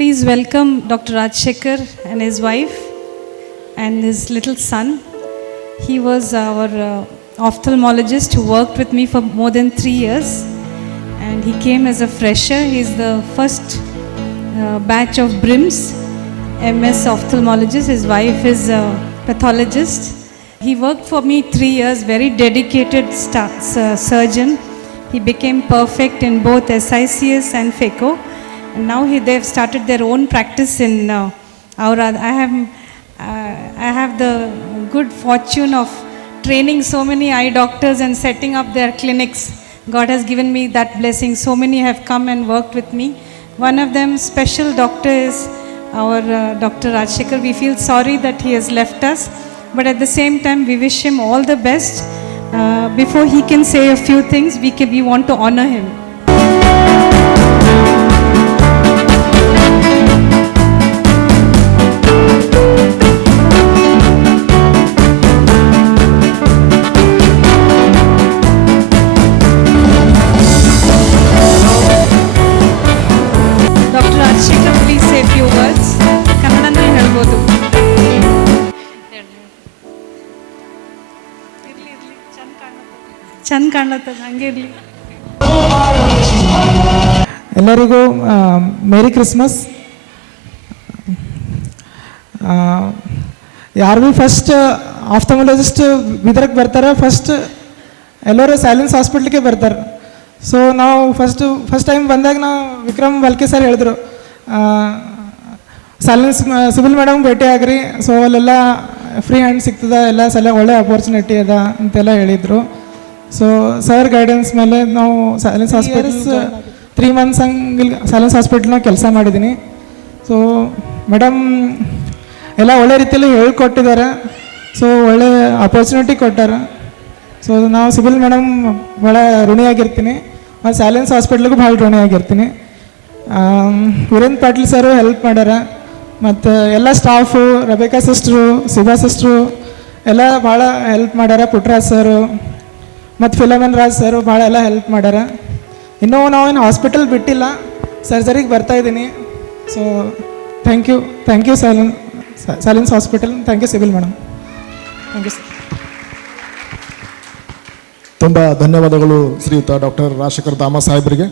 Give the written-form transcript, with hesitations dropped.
Please welcome Dr. Rajshekhar and his wife and his little son. He was our ophthalmologist who worked with me for more than 3 years, and he came as a fresher. He's the first batch of BRIMS, MS ophthalmologist. His wife is a pathologist. He worked for me 3 years, very dedicated surgeon. He became perfect in both SICS and FECO, and now they've started their own practice in Aurad. I have the good fortune of training so many eye doctors and setting up their clinics. God has given me that blessing. So many have come and worked with me. One of them, special doctor, is our Dr. Rajshekhar. We feel sorry that he has left us, but at the same time, we wish him all the best. Before he can say a few things, we want to honor him. Dr. Rajshekhar, please say a few words. ಕನ್ನಡನೇ ಹೇಳ್ಬೋದು. ಚಂದ ಕಾಣತ್ತದ, ಹಂಗೆ ಇರಲಿ. ಎಲ್ಲರಿಗೂ merry Christmas. ಯಾರು ಭೀ first ಆಫ್ಥಮೊಲಜಿಸ್ಟ್ ಬಿದರಕ್ಕೆ ಬರ್ತಾರೆ, first ಎಲ್ಲರೂ ಸೈಲೆನ್ಸ್ ಹಾಸ್ಪಿಟ್ಲಿಗೆ ಬರ್ತಾರೆ. ಸೊ ನಾವು ಫಸ್ಟ್ ಟೈಮ್ ಬಂದಾಗ ನಾವು ವಿಕ್ರಮ್ ಬಲ್ಕೆ ಸರ್ ಹೇಳಿದ್ರು, ಸೈಲೆನ್ಸ್ ಸಿವಿಲ್ ಮೇಡಮ್ ಭೇಟಿ ಆಗ್ರಿ, ಸೊ ಅಲ್ಲೆಲ್ಲ ಫ್ರೀ ಹ್ಯಾಂಡ್ ಸಿಗ್ತದ, ಎಲ್ಲ ಸಲ ಒಳ್ಳೆ ಅಪರ್ಚುನಿಟಿ ಅದ ಅಂತೆಲ್ಲ ಹೇಳಿದರು. ಸೊ ಸರ್ ಗೈಡೆನ್ಸ್ ಮೇಲೆ ನಾವು ಸೈಲೆನ್ಸ್ ಹಾಸ್ಪಿಟಲ್ಸ್ 3 months ಹಂಗೆ ಸೈಲೆನ್ಸ್ ಹಾಸ್ಪಿಟಲ್ನಾಗ ಕೆಲಸ ಮಾಡಿದ್ದೀನಿ. ಸೊ ಮೇಡಮ್ ಎಲ್ಲ ಒಳ್ಳೆ ರೀತಿಯಲ್ಲಿ ಹೇಳ್ಕೊಟ್ಟಿದ್ದಾರೆ. ಸೊ ಒಳ್ಳೆ ಅಪರ್ಚುನಿಟಿ ಕೊಟ್ಟಾರೆ. ಸೊ ನಾವು ಸಿವಿಲ್ ಮೇಡಮ್ ಭಾಳ ಋಣಿಯಾಗಿರ್ತೀನಿ, ಮತ್ತು ಸೈಲೆನ್ಸ್ ಹಾಸ್ಪಿಟ್ಲಿಗೂ ಭಾಳ ಋಣಿಯಾಗಿರ್ತೀನಿ. ವೀರೇಂದ್ರ ಪಾಟೀಲ್ ಸರು ಹೆಲ್ಪ್ ಮಾಡ್ಯಾರ, ಮತ್ತು ಎಲ್ಲ ಸ್ಟಾಫು, ರಬೇಕಾ ಸಿಸ್ಟ್ರು, ಸುಭಾ ಸಿಸ್ಟ್ರು ಎಲ್ಲ ಭಾಳ ಹೆಲ್ಪ್ ಮಾಡ್ಯಾರ. ಪುಟ್ರಾಜ್ ಸರು ಮತ್ತು ಫಿಲಮನ್ ರಾಜ್ ಸರು ಭಾಳ ಎಲ್ಲ ಹೆಲ್ಪ್ ಮಾಡ್ಯಾರ. ಇನ್ನೂ ನಾವೇನು ಹಾಸ್ಪಿಟಲ್ ಬಿಟ್ಟಿಲ್ಲ, ಸರ್ಜರಿಗೆ ಬರ್ತಾಯಿದ್ದೀನಿ. So thank you silence hospital, thank you civil madam, thank you sir. ತುಂಬ ಧನ್ಯವಾದಗಳು ಶ್ರೀಯುತ ಡಾಕ್ಟರ್ ರಾಜಶೇಖರ್ ದಾಮ ಸಾಹೇಬರಿಗೆ.